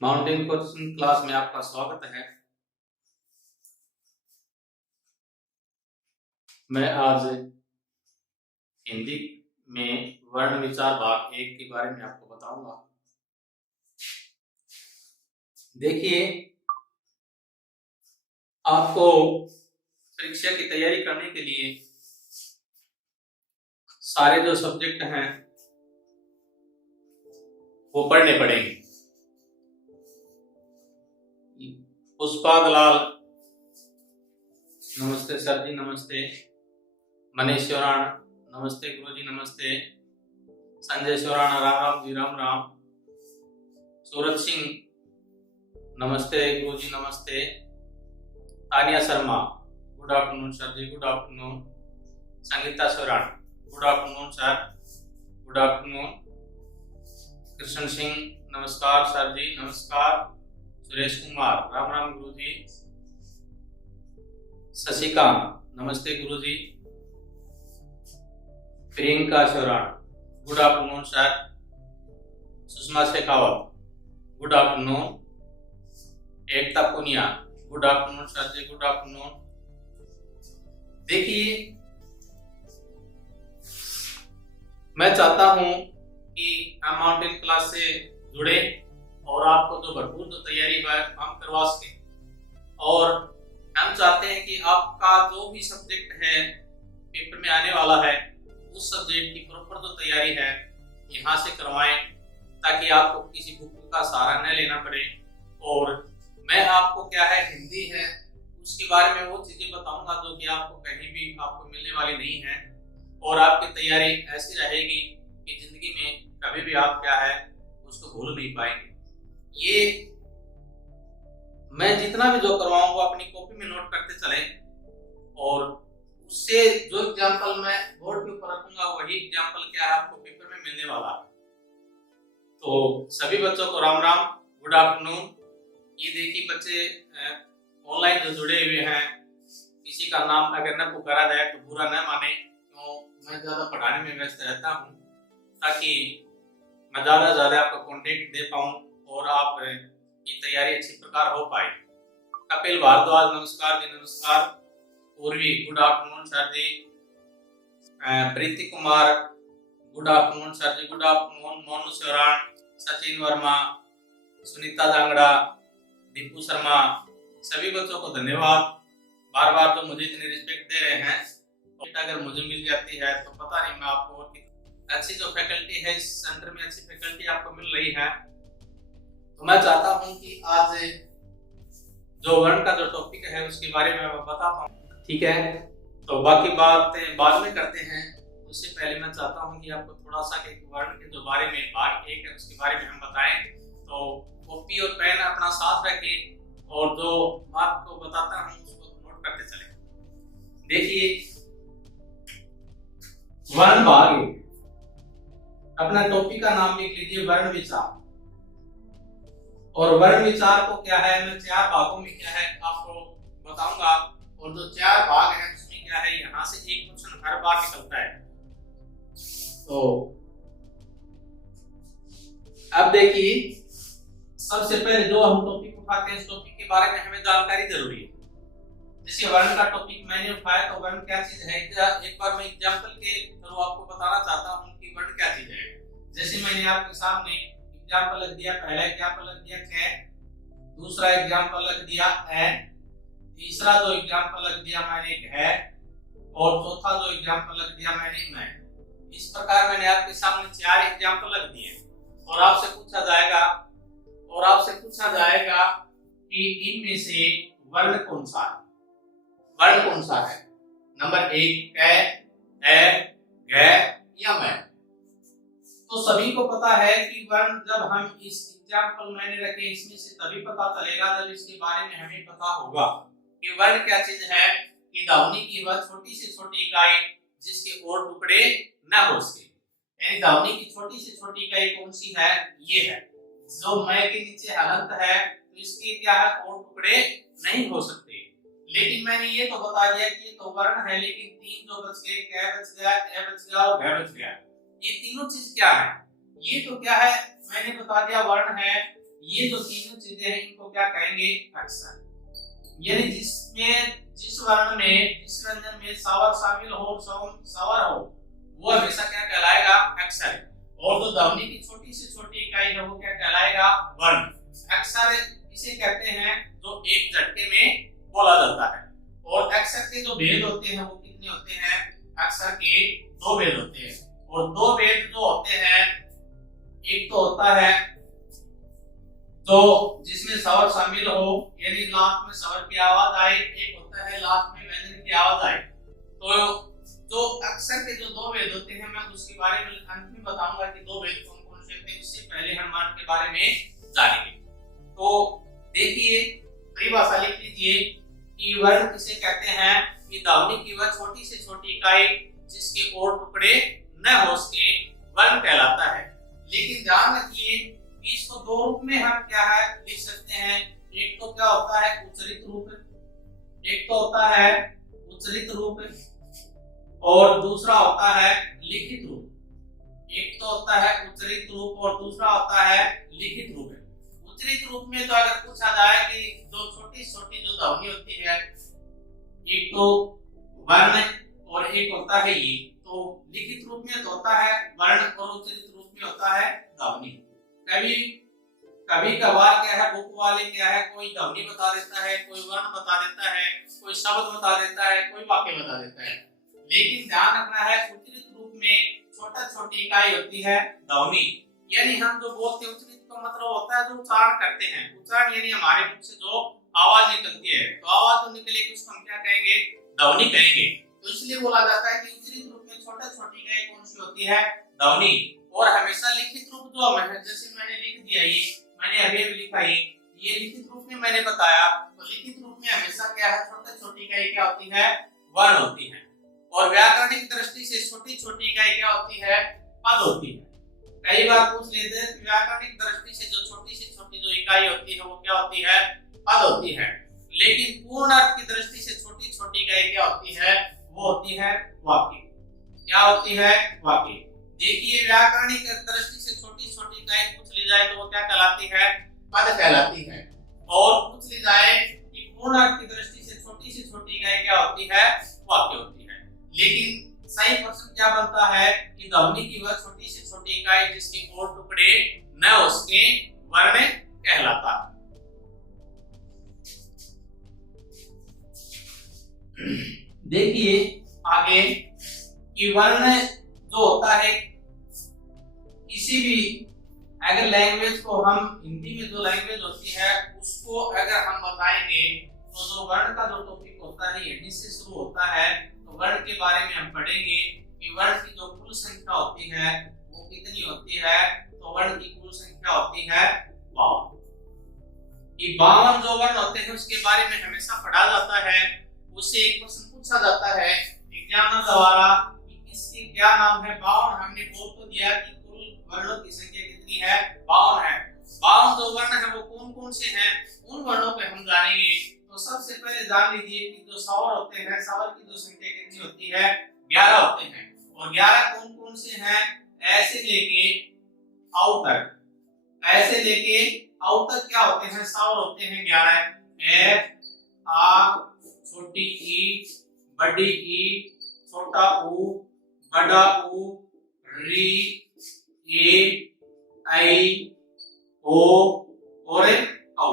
Mountain coaching class में आपका स्वागत है। मैं आज हिंदी में वर्ण विचार भाग 1 के बारे में आपको बताऊंगा। देखिए, आपको परीक्षा की तैयारी करने के लिए सारे जो सब्जेक्ट हैं वो पढ़ने पड़ेंगे। पुष्पा दलाल, नमस्ते सर जी, नमस्ते। मनीष चौरान, नमस्ते गुरुजी, नमस्ते। संजय चौराना, राम राम जी, राम राम। सूरज सिंह, नमस्ते गुरुजी, नमस्ते। Tania Sharma, good afternoon sir ji, good afternoon. Sangeeta Chauran, good afternoon sir, good afternoon. Krishna Singh, नमस्कार सर जी, नमस्कार। सुरेश कुमार, राम राम गुरुजी। शशिकांत, नमस्ते गुरुजी। Priyanka Chauran, good afternoon sir. Sushma Shekhawat, good afternoon. Ekta Punia, good afternoon sir ji, good afternoon. देखिए, मैं चाहता हूं कि हम माउंटेन क्लास से जुड़े और आपको जो भरपूर जो तैयारी है हम करवा सके। और हम चाहते हैं कि आपका जो भी सब्जेक्ट है पेपर में आने वाला है उस सब्जेक्ट की प्रॉपर जो तैयारी है यहाँ से करवाएं, ताकि आपको किसी बुक का सहारा न लेना पड़े। और मैं आपको क्या है हिंदी है उसके बारे में वो चीजें बताऊंगा जो कि आपको कहीं भी आपको मिलने वाली नहीं है। और आपकी तैयारी ऐसी रहेगी कि जिंदगी में कभी भी आप क्या है उसको भूल नहीं पाएंगे। ये मैं जितना भी जो करवाऊंगा अपनी कॉपी में नोट करते चले, और उससे जो एग्जाम्पल मैं बोर्ड के ऊपर रखूंगा वही एग्जाम्पल क्या है आपको पेपर में मिलने वाला है। तो सभी बच्चों को राम राम, गुड आफ्टरनून। ये देखिए बच्चे ऑनलाइन जो जुड़े हुए हैं, किसी का नाम अगर न पुकारा जाए तो बुरा न माने, तो मैं ज्यादा पढ़ाने में व्यस्त रहता हूँ ताकि मैं ज्यादा आपको कॉन्टेक्ट दे पाऊँ और आप की तैयारी अच्छी प्रकार हो पाए। कपिल भारद्वाज, नमस्कार जी, नमस्कार। पूर्वी, गुड आफ्टरनून सर जी। प्रीति Kumar, good afternoon sir ji, good afternoon. Monu चौरान, Sachin Verma, Sunita Jangra, Deepu Sharma, सभी बच्चों को धन्यवाद। बार बार तो मुझे इतनी रिस्पेक्ट दे रहे हैं, अगर मुझे मिल जाती है तो पता नहीं मैं आपको अच्छी जो फैकल्टी है इस सेंटर में अच्छी फैकल्टी आपको मिल रही है। तो मैं चाहता हूं कि आज जो वर्ण का जो टॉपिक है उसके बारे में मैं बता पाऊं, ठीक है। तो बाकी बातें बाद में करते हैं, उससे पहले मैं चाहता हूं कि आपको थोड़ा सा वर्ण के जो बारे में भाग 1 है उसके बारे में हम बताएं। तो कॉपी और पेन अपना साथ रखें और जो आपको बताता हूं उसको नोट करते चले। देखिए, वर्ण भाग 1, अपना टॉपिक का नाम लिख लीजिए वर्ण विचार। और वर्ण विचार को क्या है मैं 4 भागों में क्या है आपको बताऊंगा, और जो 4 भाग हैं उसमें क्या है यहाँ से एक क्वेश्चन हर बार निकलता है। तो अब देखिए, सबसे पहले जो हम टॉपिक उठाते हैं इस टॉपिक के बारे में हमें जानकारी जरूरी है। जैसे वर्ण का टॉपिक मैंने उठाया तो वर्ण क्या चीज है, एक बार मैं एग्जांपल के थ्रू आपको बताना चाहता हूं कि वर्ण क्या चीज है। जैसे मैंने आपके सामने एग्जांपल लग दिया, पहला एग्जांपल लग दिया कै, दूसरा एग्जांपल लग दिया एन, तीसरा जो एग्जांपल लग दिया मैंने है, और चौथा जो एग्जांपल लग दिया मैंने मैं। इस प्रकार मैंने आपके सामने 4 एग्जांपल लग दिए और आपसे पूछा जाएगा कि इनमें से वर्ण कौन सा है। वर्ण कौन सा है? नंबर 1 कै, ए, गै या मैं। तो सभी को पता है कि वर्ण जब हम इस एग्जांपल मैंने रखे इसमें से तभी पता चलेगा जब इसके बारे में हमें पता होगा कि वर्ण क्या चीज है। कि ध्वनि की वह छोटी से छोटी इकाई जिसके और टुकड़े न हो सके, यानी ध्वनि की छोटी से छोटी इकाई कौन सी है, ये है। जो मैं के नीचे हलंत है तो इसके क्या है और टुकड़े नहीं हो सकते। लेकिन मैंने ये तो बता दिया कि ये तो वर्ण है, लेकिन 3 जो बच गए, कै बच गया, ए बच गया और घ बच गया। ये तीनों चीज क्या है, ये तो क्या है मैंने बता दिया वर्ण है। ये जो तीनों चीजें हैं इनको क्या कहेंगे, अक्षर। यानी जिस वर्ण में, जिस व्यंजन में स्वर शामिल हो, स्वर हो, वो हमेशा क्या कहलाएगा, अक्षर। और जो ध्वनि की छोटी से छोटी इकाई है वो क्या कहलाएगा, वर्ण। अक्षर इसे कहते हैं जो एक झटके में बोला जाता है। और अक्षर के जो भेद होते हैं वो कितने होते हैं, अक्षर के दो भेद होते हैं। और दो भेद जो होते हैं, एक तो होता है जो जिसमें स्वर शामिल हो, यानी लास्ट में स्वर की आवाज आए, एक होता है लास्ट में व्यंजन की आवाज आए। तो जो अक्षर के जो दो भेद होते हैं मैं उसके बारे में अंत में बताऊंगा कि दो भेद कौन कौन से होते हैं। इससे पहले हम वर्ण के बारे में जानेंगे। तो देखिए, परिभाषा लिख लीजिए कि वर्ण किसे कहते हैं, कि ध्वनि की वह छोटी से छोटी इकाई जिसके और टुकड़े न हो उसके वर्ण कहलाता है। लेकिन ध्यान रखिए कि इसको दो रूप में हम क्या है लिख सकते हैं। एक तो क्या होता है उच्चरित रूप, एक तो होता है उच्चरित रूप और दूसरा होता है लिखित रूप। एक तो होता है उच्चरित रूप और दूसरा होता है लिखित रूप। उच्चरित रूप में तो अगर पूछा जाए कि जो छोटी छोटी जो ध्वनि होती है, एक तो वर्ण और एक होता है ये, तो लिखित रूप में तो होता है वर्ण और उच्चरित रूप में होता है ध्वनि। कभी कभार क्या है बुक वाले क्या है, कोई ध्वनि बता देता है, कोई वर्ण बता देता है, कोई शब्द बता देता है, कोई वाक्य बता देता है। लेकिन ध्यान रखना है उच्चरित रूप में छोटा छोटी इकाई होती है ध्वनि। यानी हम जो बोलते हैं उच्चरित का मतलब होता है जो उच्चारण करते हैं। उच्चारण यानी हमारे मुख से जो आवाज निकलती है, तो आवाज तो निकलेगी उसको हम क्या कहेंगे, ध्वनि कहेंगे। तो इसलिए बोला जाता है कि उच्चरित रूप में छोटा छोटी इकाई कौन सी होती है, ध्वनि। और हमेशा लिखित रूप जो है, जैसे मैंने लिख दिया, ये मैंने अभी लिखा, ये लिखित रूप में मैंने बताया। तो लिखित रूप में हमेशा क्या है, छोटी छोटी इकाई क्या होती है, वर्ण होती है। और व्याकरणिक दृष्टि से छोटी छोटी इकाई क्या होती है, पद होती है। कई बार पूछ लेते हैं व्याकरणिक दृष्टि से जो छोटी से छोटी जो इकाई होती है वो क्या होती है, पद होती है। लेकिन पूर्ण अर्थ की दृष्टि से छोटी छोटी इकाई क्या होती है, वो होती है वाक्य। क्या होती है, वाक्य। देखिए, व्याकरणिक दृष्टि से छोटी छोटी इकाई पूछ ली जाए तो वो क्या कहलाती है, पद कहलाती है। और पूछ ली जाए कि पूर्ण अर्थ की दृष्टि से छोटी इकाई क्या होती है, वाक्य होती है। लेकिन सही प्रश्न क्या बनता है कि ध्वनि की वह छोटी से छोटी इकाई जिसके और टुकड़े न उसके वर्ण कहलाता। देखिए आगे कि वर्ण जो होता है, किसी भी अगर लैंग्वेज को हम हिंदी में जो लैंग्वेज होती है उसको अगर हम बताएंगे तो जो वर्ण का जो टॉपिक होता है यहीं से शुरू होता है। तो वर्ण के बारे में हम पढ़ेंगे कि वर्ण की जो कुल संख्या होती है वो कितनी होती है। तो वर्ण की कुल संख्या होती है 52। ये 52 जो वर्ण होते हैं उसके बारे में हमेशा पढ़ा जाता है। उससे एक प्रश्न पूछा जाता है एग्जामिनर द्वारा कि इसके क्या नाम है। 52 हमने बोल तो दिया कि कुल वर्णों की संख्या कितनी है, 52 है। 52 जो वर्ण है वो कौन कौन से हैं, उन वर्णों पे हम जानेंगे। तो सबसे पहले जान लीजिए कि जो स्वर होते हैं, स्वर की जो संख्या कितनी होती है, 11 होते हैं। और 11 कौन कौन से हैं, ऐसे लेके औ तक, ऐसे लेके औ तक क्या होते हैं, स्वर होते हैं 11। ए, आ, छोटी ई, बड़ी ई, छोटा ऊ, बड़ा ऊ, री, ए, आई, ओ और औ।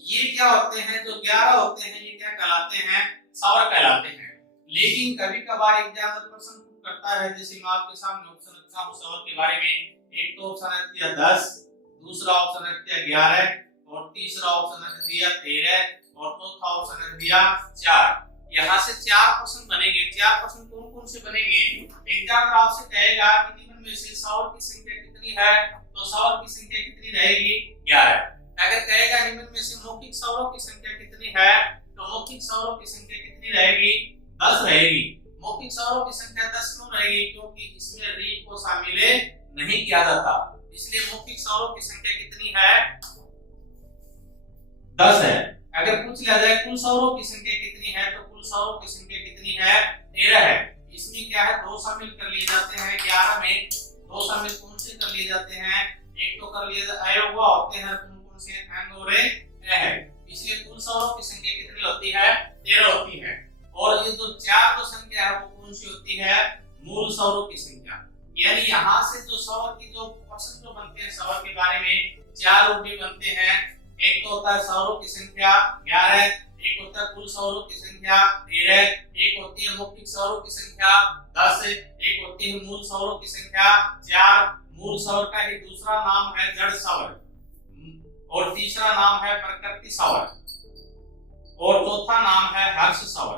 ये क्या होते हैं, जो 11 होते हैं ये क्या कहलाते हैं, स्वर कहलाते हैं। लेकिन कभी कभार एग्जामिनर प्रश्न करता है, जैसे मैं आपके सामने ऑप्शन रखता हूं स्वर के बारे में। एक तो ऑप्शन रख दिया 10, दूसरा ऑप्शन रख दिया 11 और तीसरा ऑप्शन रख दिया 13 और चौथा ऑप्शन रख दिया 4। यहाँ से 4 प्रश्न बनेंगे। 4 प्रश्न कौन कौन से बनेंगे, एग्जामिनर आपसे कहेगा कि निम्न में से स्वर की संख्या कितनी है, तो स्वर की संख्या कितनी रहेगी, 11। अगर कहेगा निम्न में से मौखिक स्वरों की संख्या कितनी है, तो मौखिक स्वरों की संख्या कितनी रहेगी, 10 रहेगी। मौखिक स्वरों की संख्या 10 क्यों रहेगी, क्योंकि इसमें री को शामिल नहीं किया जाता, इसलिए मौखिक स्वरों की संख्या कितनी है, 10 है। अगर पूछ लिया जाए कुल स्वरों की संख्या कितनी है, तो कुल स्वरों की संख्या कितनी है, 13 है। इसमें क्या है, 2 शामिल कर लिए जाते हैं 11 में। 2 शामिल कौन से कर लिए जाते हैं, एक तो कर लिए आए हुआ होते हैं, कौन से एंग और ए है। इसलिए कुल सौरों की संख्या कितनी होती है? 13 होती है। और ये जो 4 जो संख्या है वो कौन सी होती है? मूल सौरों की संख्या। यानी यहाँ से जो सौर की जो प्रश्न जो बनते हैं सौर के बारे में 4 रूप भी बनते हैं। एक तो होता है सौरों की संख्या 11, एक होता है कुल सौरों की संख्या 13, एक होती है मौखिक सौरों की संख्या 10, एक होती है मूल सौरों की संख्या 4। मूल सौर का ही दूसरा नाम है जड़ सौर और तीसरा नाम है प्रकृति सौर और चौथा नाम है हर्ष सौर।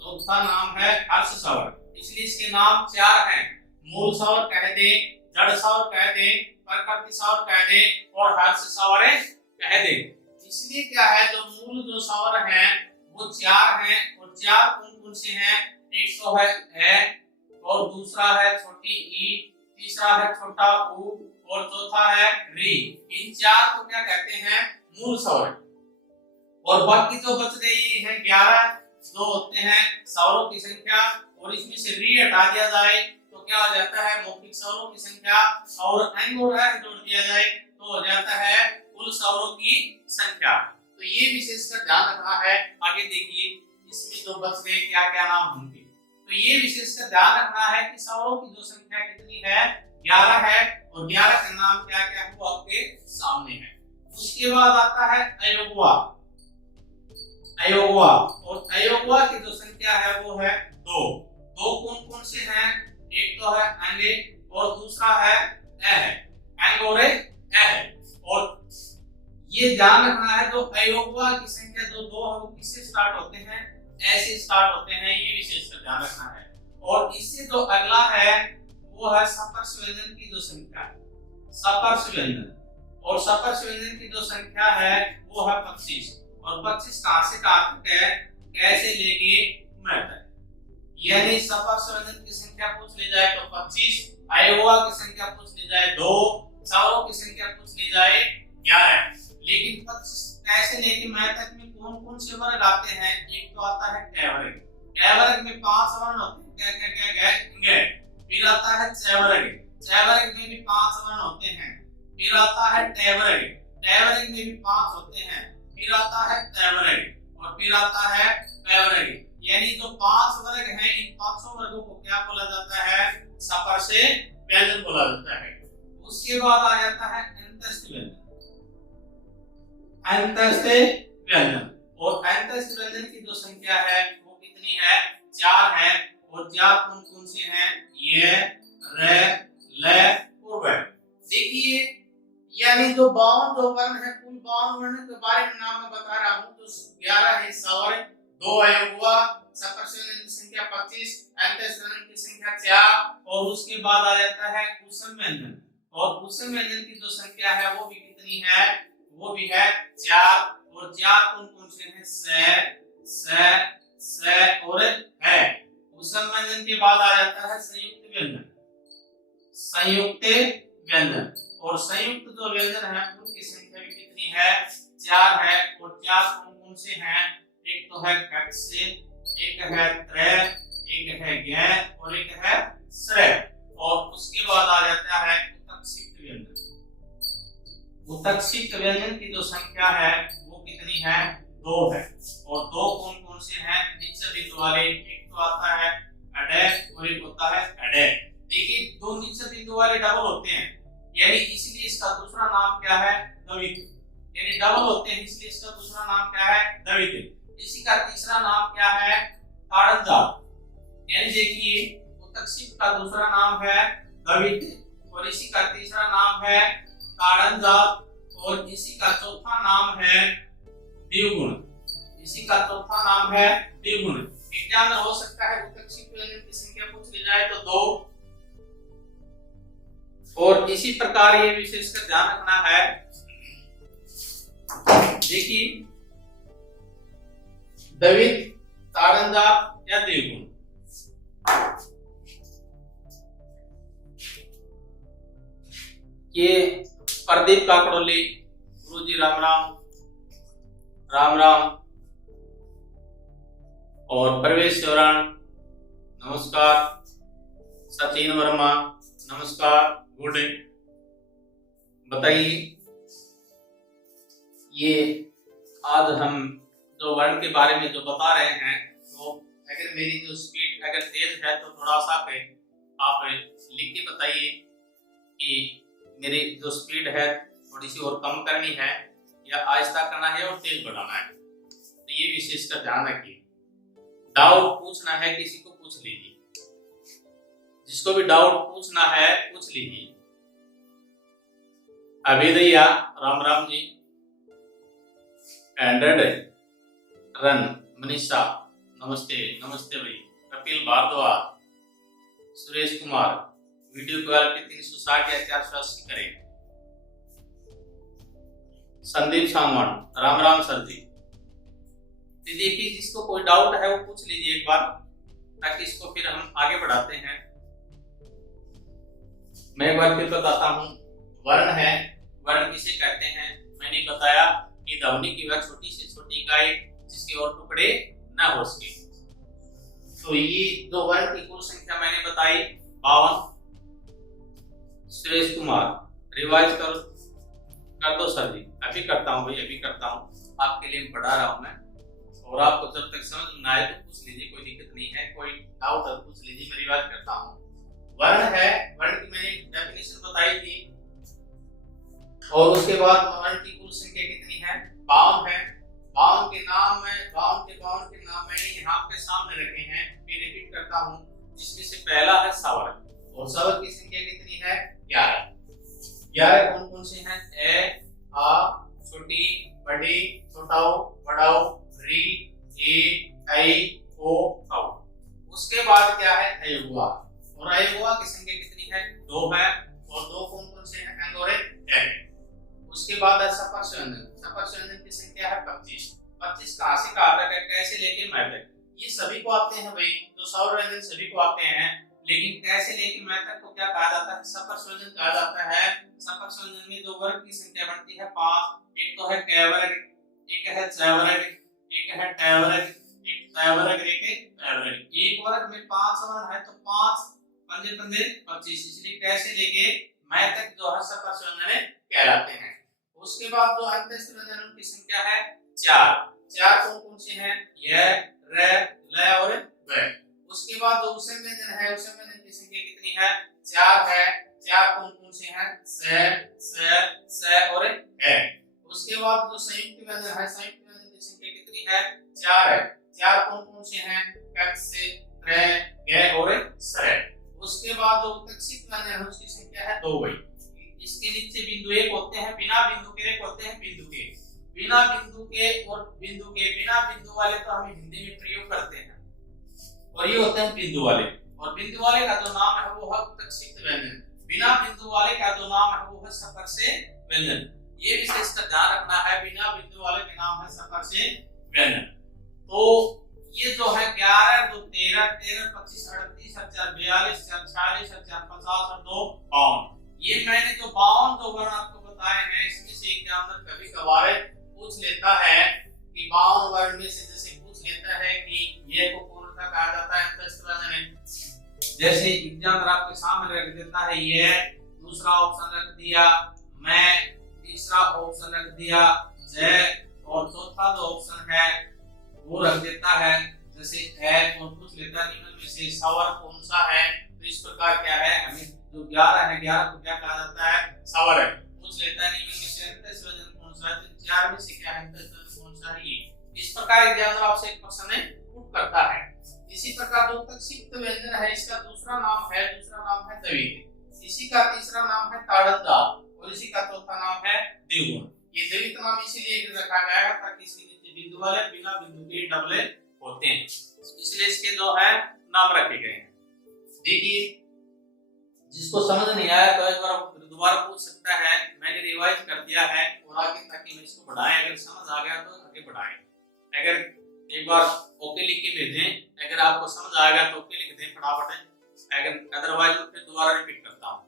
चौथा नाम है हर्ष सौर। इसलिए इसके नाम 4 हैं। मूल सौर कह दें, जड़ सौर कह दें, प्रकृति सौर कह दें और हर्ष सौर कह दें। इसलिए क्या है जो मूल जो सौर हैं वो 4 हैं और 4 कौन-कौन से हैं? एक तो है ए और दूसरा है छोटी ई, तीसरा है छोटा ऊ और चौथा है री। इन 4 को क्या कहते हैं? मूल सौर। और बाकी जो बच गई हैं 11 जो होते हैं सौरों की संख्या और इसमें से री हटा दिया जाए तो क्या हो जाता है? मौखिक सौरों की संख्या और एंग और ए जोड़ दिया जाए तो हो जाता है कुल सौरों की संख्या। तो ये विशेषकर ध्यान रखना है। आगे देखिए इसमें जो बच गए क्या क्या नाम होंगे। तो ये विशेषकर ध्यान रखना है कि सौरों की जो संख्या कितनी है? 11 है और 11 का नाम क्या क्या है वो आपके सामने है। उसके बाद आता है अयोगवा। अयोगवा और अयोगवा की जो संख्या है वो है 2। दो कौन कौन से हैं? एक तो है एंगे और दूसरा है ए है। एंग और ए है। और ये ध्यान रखना है जो अयोगवा की संख्या जो 2 है वो किससे स्टार्ट होते हैं? ऐसे स्टार्ट होते हैं। ये विशेषकर ध्यान रखना है। और इससे जो अगला है वो है सपर्श व्यंजन की जो संख्या है। सपर्श व्यंजन और सपर्श व्यंजन की जो संख्या है वो है 25 और 25 कहां से कहां तक है? कैसे लेके मैं तक। यानी सपर्श व्यंजन की संख्या पूछ ली जाए तो 25, अयोगवा की संख्या पूछ ली जाए 2, सौरों की संख्या पूछ ली जाए 11। लेकिन 25 कैसे लेके मैं तक में कौन कौन से वर्ग आते हैं? एक तो आता है कै वर्ग। कै वर्ग में 5 वर्ण होते हैं। कै फिर आता है चै वर्ग। चै वर्ग में भी 5 वर्ण होते हैं। फिर आता है टै वर्ग। टै वर्ग में भी 5 होते हैं। फिर आता है तै वर्ग और फिर आता है पै वर्ग। यानी जो 5 वर्ग हैं इन 5 वर्गों को क्या बोला जाता है? सपर्श व्यंजन बोला जाता है। उसके बाद आ जाता है अंतस्थ व्यंजन। अंतस्थ व्यंजन और अंतस्थ व्यंजन की जो संख्या है वो कितनी है? 4 है। और 4 कौन कौन से हैं? ये रे ले और वे। देखिए यानी जो 52 जो वर्ण है कुल 52 वर्ण के बारे में नाम मैं बता रहा हूं। तो 11 है सौर, 2 अयोगवा, सपर्श व्यंजन की संख्या 25, अंतस्थ व्यंजन की संख्या 4 और उसके बाद आ जाता है कुसम व्यंजन। और कुसम व्यंजन की जो संख्या है वो भी कितनी है? वो भी है 4 और 4 कौन कौन से हैं? से और है। कुसम व्यंजन के बाद आ जाता है संयुक्त व्यंजन। संयुक्त व्यंजन और संयुक्त जो व्यंजन है उनकी संख्या भी कितनी है? 4 है। और 4 कौन कौन से हैं? एक तो है कक्ष, एक है त्रै, एक है ज्ञ और एक है श्रय। और उसके बाद आ जाता है उत्तक्षिप्त व्यंजन। उत्तक्षिप्त व्यंजन की जो संख्या है वो कितनी है? 2 है। और 2 कौन कौन से हैं? निश्चय बिंदु वाले। एक तो आता है अडे और एक होता है अडे। देखिए 2 निश्चय बिंदु वाले डबल होते हैं यानी इसलिए इसका दूसरा नाम क्या है? द्वित्व। यानी डबल होते हैं इसलिए इसका दूसरा नाम क्या है? द्वित्व। इसी का तीसरा नाम क्या है? ताड़नजात। यानी देखिए उत्तक्षिप्त का दूसरा नाम है द्वित्व और इसी का तीसरा नाम है ताड़नजात और इसी का चौथा नाम है द्विगुण। इसी का चौथा नाम है द्विगुण। एग्जाम में हो सकता है उत्तक्षिप्त व्यंजन की संख्या पूछ ली जाए तो 2 और इसी प्रकार ये विशेषकर ध्यान रखना है। देखिए द्वित्व, ताड़नजात या द्विगुण। ये प्रदीप काकड़ोली गुरुजी राम राम राम राम और प्रवेश चौरान नमस्कार, सचिन वर्मा नमस्कार, गुड। बताइए ये आज हम जो वर्ण के बारे में जो बता रहे हैं, तो अगर मेरी जो स्पीड अगर तेज है तो थोड़ा सा आप लिख के बताइए कि मेरी जो स्पीड है थोड़ी सी और कम करनी है या आहिस्ता करना है और तेज बढ़ाना है। तो ये विशेष का ध्यान रखिए। डाउट पूछना है किसी को पूछ लीजिए, जिसको भी डाउट पूछना है पूछ लीजिए। अभिदया राम राम जी, एंड्रॉइड रन मनीषा नमस्ते नमस्ते भाई, कपिल भारद्वाज, सुरेश कुमार, वीडियो क्वालिटी 360 या 480 करें। संदीप सांगवान राम राम सर जी। तो देखिए जिसको कोई डाउट है वो पूछ लीजिए एक बार, ताकि इसको फिर हम आगे बढ़ाते हैं। मैं एक बार फिर बताता हूँ। वर्ण है, वर्ण किसे कहते हैं मैंने बताया कि ध्वनि की वह छोटी से छोटी इकाई जिसके और टुकड़े न हो सके। तो ये जो वर्ण की कुल संख्या मैंने बताई 52। सुरेश कुमार रिवाइज कर दो सर जी। अभी करता हूँ भाई, अभी करता हूँ, आपके लिए पढ़ा रहा हूँ मैं, और आपको जब तक समझ में आए तो पूछ लीजिए, कोई दिक्कत नहीं है। कोई डाउट है पूछ लीजिए, मैं रिवाइज करता हूँ। वर्ण है, वर्ण की मैंने डेफिनेशन बताई थी, और उसके बाद वर्ण की कुल संख्या कितनी है 52 है। 52 के नाम मैंने यहाँ पे सामने रखे हैं, मैं रिपीट करता हूँ। जिसमें से पहला है सवर, और सवर की संख्या कितनी है 11। 11 कौन कौन से हैं? ए, आ, छोटी, बड़ी, छोटाओ, बड़ाओ, री, ए, ऐ, ओ, औ। उसके बाद क्या है अयुवा, और अयुवा की संख्या कितनी है 2 है, और 2 कौन कौन से हैं? एंग और एन। उसके बाद है सपर्श व्यंजन, सपर्श व्यंजन की संख्या है 25। 25 कहां से कहां तक है, कैसे लेके मैं तक, ये सभी को आते हैं भाई। जो सवर व्यंजन सभी को आते हैं, लेकिन कैसे लेके मैं तक को क्या कहा जाता है? सपर्श व्यंजन कहा जाता है। सपर्श व्यंजन में जो वर्ग की संख्या बनती है 5। एक तो है क वर्ग, एक है च वर्ग, एक है ट वर्ग, एक त वर्ग, एक है ट वर्ग। एक वर्ग में 5 वर्ण है, तो 5 पंजे पंजे 25, इसलिए कैसे लेके मैं तक जो है सपर्श व्यंजन कहलाते हैं। उसके बाद जो अंत्यस्थ व्यंजन उनकी संख्या है 4। 4 कौन कौन से हैं? य, र, ल और व। उसके बाद जो उसम व्यंजन है, उसम व्यंजन की संख्या कितनी है 4 है। 4 कौन कौन से हैं? स और है। उसके बाद जो संयुक्त व्यंजन है, संयुक्त व्यंजन की संख्या कितनी है 4 है। 4 कौन कौन से हैं? क, से, त्र, ग और स्र। उसके बाद जो उत्तक्षिप्त व्यंजन है उसकी संख्या है 2 भाई। इसके नीचे बिंदु एक होते हैं, बिना बिंदु के एक होते हैं बिंदु के। बिना बिंदु के और बिंदु के, बिना बिंदु वाले तो हम हिंदी में प्रयोग करते हैं, और ये होते हैं बिंदु वाले। और बिंदु वाले का जो नाम है वो है उत्तक्षिप्त व्यंजन, बिना बिंदु वाले का जो नाम है वो है सपर्श व्यंजन। ये विशेष का ध्यान रखना है, बिना बिंदु वाले का नाम है सपर्श व्यंजन। तो ये जो है 11, 2, 13, 13, 25, 38, 42, 46, 50 और 2 52। ये मैंने जो 52 जो वर्ण आपको बताए हैं, इसमें से एग्जामिनर कभी कभार पूछ लेता है कि 52 वर्ण में से जैसे पूछ लेता है कि ये को कौन सा कहा जाता है अंत्यस्थ व्यंजन। जैसे एग्जामिनर आपके सामने रख देता है ये, दूसरा ऑप्शन रख दिया मैं, तीसरा ऑप्शन रख दिया जय, और चौथा जो ऑप्शन है वो रख देता है जैसे है, और पूछ लेता है निम्न में से सवर कौन सा है। तो इस प्रकार क्या है, हमें जो 11 है 11 को क्या कहा जाता है? सवर है। पूछ लेता है निम्न में से अंत्यस्थ व्यंजन कौन सा है, तो 4 में से क्या है अंत्यस्थ व्यंजन कौन सा है? ये इस प्रकार एग्जामिनर आपसे एक प्रश्न पुट करता है। इसी प्रकार जो उत्तक्षिप्त व्यंजन है, इसका दूसरा नाम है द्वित्व, इसी का तीसरा नाम है ताड़नदार, और इसी का चौथा नाम है द्विगुण। ये द्वित्व नाम इसीलिए रखा गया है ताकि इसके नीचे बिंदु वाले बिना बिंदु के डबले होते हैं, इसलिए इसके जो है नाम रखे गए हैं। देखिए जिसको समझ नहीं आया तो एक बार दोबारा पूछ सकता है, मैंने रिवाइज कर दिया है और आगे ताकि मैं इसको बढ़ाएं, अगर समझ आ गया तो आगे बढ़ाएं। अगर एक बार ओके लिख के भेजें, अगर आपको समझ आ गया तो ओके लिख दें फटाफट, अगर अदरवाइज फिर दोबारा रिपीट करता हूं।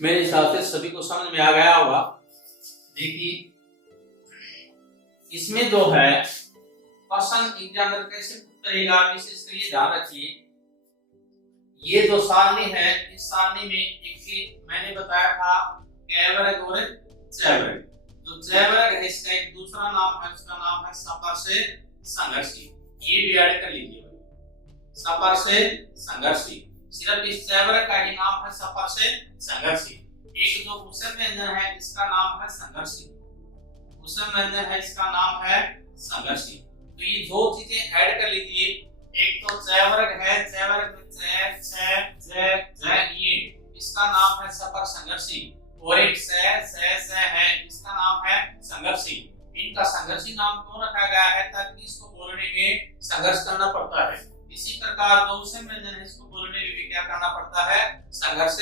मेरे हिसाब से सभी को समझ में आ गया होगा। देखिए इसमें जो है क्वेश्चन एग्जामिनर कैसे करेगा, विशेष कर ये ध्यान रखिए। ये जो सारणी है, इस सारणी में एक मैंने बताया था कैवर्ग और चैवर्ग। जो चैवर्ग है इसका एक दूसरा नाम है, उसका नाम है सपर्शय संघर्षी। ये भी ऐड कर लीजिए भाई, सपर्शय संघर्षी। सिर्फ इस चैवर्ग का ही नाम है सपर्शय संघर्षी। एक जो कुशन व्यंजन है इसका नाम है संघर्षी, कुशन व्यंजन है इसका नाम है संघर्षी। तो ये दो चीजें ऐड कर लीजिए। एक तो चैवर्ग है, चैवर्ग में च छ ज ये इसका नाम है सपर संघर्षी, और एक स है इसका नाम है संघर्षी। इनका संघर्षी नाम क्यों रखा गया है? ताकि इसको बोलने में संघर्ष करना पड़ता है। इसी प्रकार जो कुशन व्यंजन है इसको बोलने में भी क्या करना पड़ता है? संघर्ष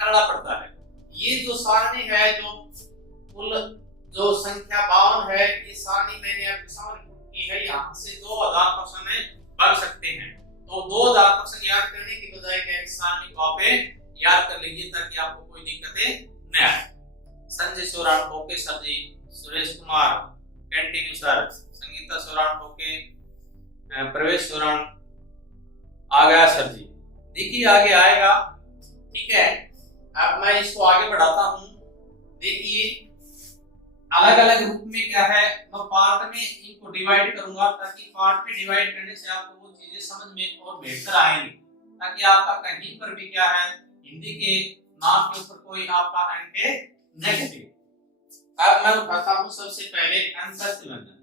करना पड़ता है। ये जो सारणी है, जो कुल जो संख्या 52 है, ये सारणी मैंने आपके सामने की है। यहाँ से 2000 प्रश्न बन सकते हैं। तो 2000 प्रश्न याद करने की बजाय क्या इस सारणी को आप याद कर लीजिए, ताकि आपको कोई दिक्कतें न आए। Sanjay Soran okay sir ji, Suresh Kumar continue sir, Sangeeta Soran okay, प्रवेश सोरान आ गया सर जी। देखिए आगे आएगा, ठीक है। अब मैं इसको आगे बढ़ाता हूँ। देखिए अलग अलग रूप में क्या है, मैं पार्ट में इनको डिवाइड करूंगा, ताकि पार्ट में डिवाइड करने से आपको वो चीजें समझ में और बेहतर आएंगी, ताकि आपका कहीं पर भी क्या है हिंदी के नाम के ऊपर कोई आपका अंक न घटे। अब मैं उठाता हूं सबसे पहले अंतस्थ व्यंजन।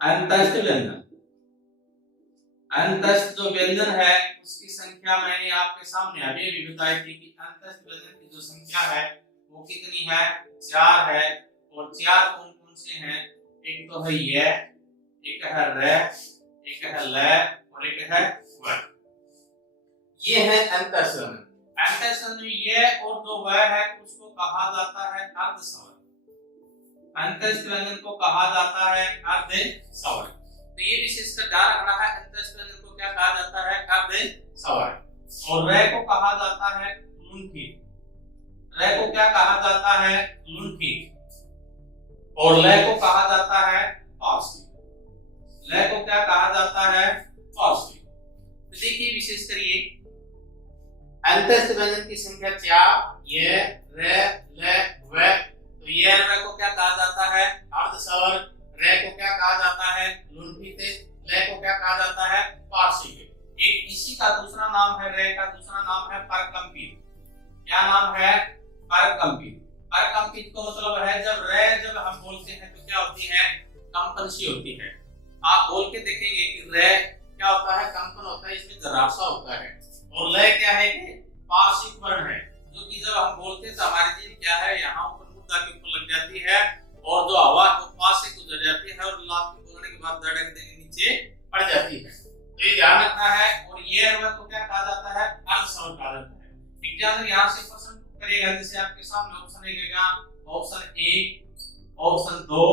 अंतस्थ व्यंजन, अंतस्थ जो व्यंजन है उसकी संख्या मैंने आपके सामने अभी भी बताई थी कि अंतस्थ व्यंजन की जो संख्या है वो कितनी है? 4 है। और 4 कौन कौन से हैं? एक तो है ये, एक है रे, एक है ल और एक है व। ये है अंतस्थ व्यंजन। अंतस्थ व्यंजन में ये और जो व है उसको कहा जाता है अर्ध स्वर। अंतस्थ व्यंजन को कहा जाता है अर्ध स्वर। तो ये विशेष का ध्यान रखना है, अंतस्थ व्यंजन को क्या कहा जाता है? अर्ध स्वर। और रे को कहा जाता है लुंठी। रे को क्या कहा जाता है? लुंठी। और ल को कहा जाता है पार्श्वी। ल को क्या कहा जाता है? पार्श्वी। तो देखिए विशेष करिए अंतस्थ व्यंजन की संख्या 4, ये रे ल व। तो ये र को क्या कहा जाता है? अर्ध स्वर। रे को क्या कहा जाता है? लुंठी से। ल को क्या कहा जाता है? पार्श्वी। एक इसी का दूसरा नाम है, रे का दूसरा नाम है परकंपित। क्या नाम है? परकंपित। परकंपित को मतलब है जब हम बोलते हैं तो क्या होती है? कंपन सी होती है। आप बोल के देखेंगे कि रे क्या होता है? कंपन होता है, इसमें जरासा होता है। और लय क्या है कि पार्श्विक वर्ण है, जो कि जब हम बोलते हैं तो हमारी जीभ क्या है यहाँ ऊपर मुद्दा के ऊपर लग जाती है, और जो आवाज वो पास से गुजर जाती है और लास्ट में बोलने के बाद धड़क देके नीचे पड़ जाती है। तो ये ध्यान रखना है। और ये को क्या कहा जाता है? अर्ध स्वर कहा जाता है। एग्जामिनर यहाँ से प्रश्न करेगा, जैसे आपके सामने ऑप्शन रहेगा, ऑप्शन 1, ऑप्शन 2,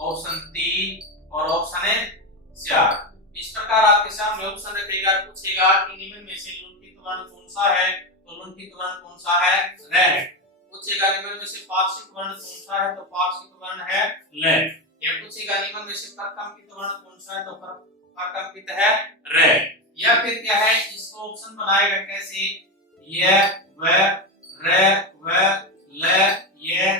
ऑप्शन 3 और ऑप्शन 4। इस प्रकार आपके सामने ऑप्शन रखेगा, पूछेगा कि निम्न में से लुंठित वर्ण कौन सा है? तो लुंठित वर्ण कौन सा है? रे है। पूछेगा निम्न में से पार्श्विक वर्ण कौन सा है? तो पार्श्विक वर्ण है ले। या पूछेगा निम्न में से परकंपित वर्ण कौन सा है? तो परकंपित है रे। या फिर क्या है, इसको ऑप्शन बनाएगा कैसे? ये व रे व ले ये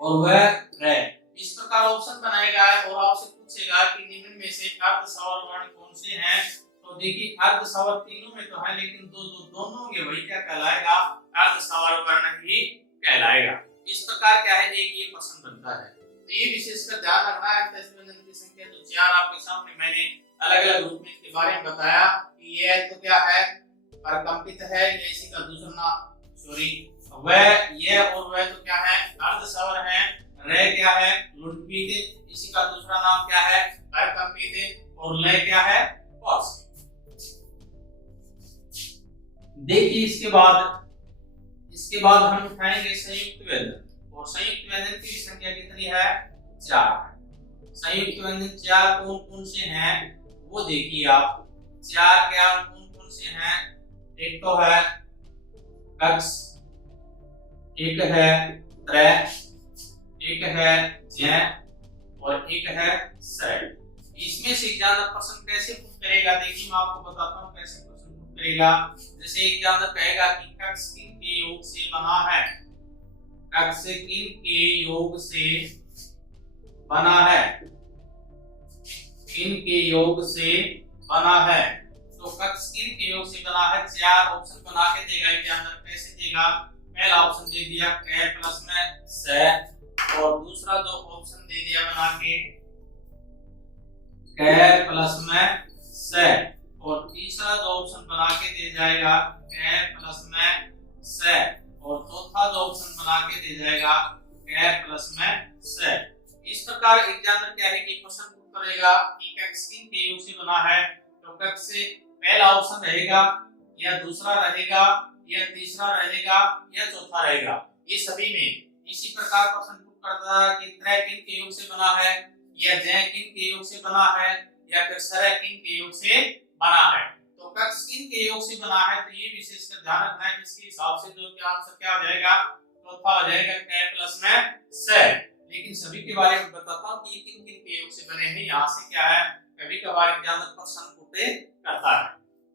और व रे, इस प्रकार ऑप्शन बनाएगा और आपसे पूछेगा कि निम्न में से अर्ध स्वर वर्ण कौन से हैं? तो देखिए अर्ध स्वर तीनों में तो है, लेकिन दोनों होंगे वही क्या कहलाएगा? अर्ध स्वर वर्ण ही कहलाएगा। इस प्रकार क्या है, एक ये प्रश्न बनता है। तो ये विशेष का ध्यान रखना है। अंतस्थ व्यंजन की संख्या तो 4 आपके सामने मैंने अलग अलग रूप में इसके बारे में बताया कि ये तो क्या है? परकंपित है, ये इसी का दूसरा नाम सॉरी व ये और व तो क्या है? अर्ध स्वर है। रे क्या है? लुंठित, इसी का दूसरा नाम क्या है? परकंपित। और ले क्या है? पार्श्विक। देखिए इसके बाद हम उठाएंगे संयुक्त व्यंजन, और संयुक्त व्यंजन की संख्या कितनी है? 4 है। संयुक्त व्यंजन 4 कौन कौन से हैं वो देखिए आप। 4 क्या कौन कौन से हैं? एक तो है कक्ष, एक है त्रै, एक है जै और एक है सै। इसमें से एग्जामिनर प्रश्न कैसे पूछ करेगा? देखिए मैं आपको बताता हूँ कैसे प्रश्न करेगा। जैसे एक के अंदर कहेगा कि कक्ष किन के योग से बना है, कक्ष किन के योग से बना है, किन के योग से बना है। तो कक्ष किन के योग से बना है, चार ऑप्शन बना के देगा इसके अंदर। कैसे देगा, पहला ऑप्शन दे दिया क प्लस में स, और दूसरा जो ऑप्शन दे दिया बना के क प्लस में स, और तीसरा जो ऑप्शन बना के दे जाएगा क प्लस में स, और चौथा जो ऑप्शन बना के दे जाएगा क प्लस में स। इस प्रकार एग्जामिनर क्या है कि क्वेश्चन पुट करेगा कि कक्ष किन के योग से बना है। तो कक्ष से पहला ऑप्शन रहेगा, या दूसरा रहेगा, या तीसरा रहेगा, या चौथा रहेगा। ये सभी में इसी प्रकार क्वेश्चन पुट करता है कि त्रय किन के योग से बना है, या जय किन के योग से बना है, या फिर सरय किन के योग से बना है। तो कक्ष किन के योग से बना है, तो ये विशेषकर ध्यान रखना है। इसके हिसाब से जो क्या आंसर क्या हो जाएगा, चौथा हो जाएगा क प्लस में स। लेकिन सभी के बारे में बताता हूँ कि किन किन के योग से बने हैं। यहाँ से क्या है, कभी कभार एग्जामिनर प्रश्न पुटे करता है,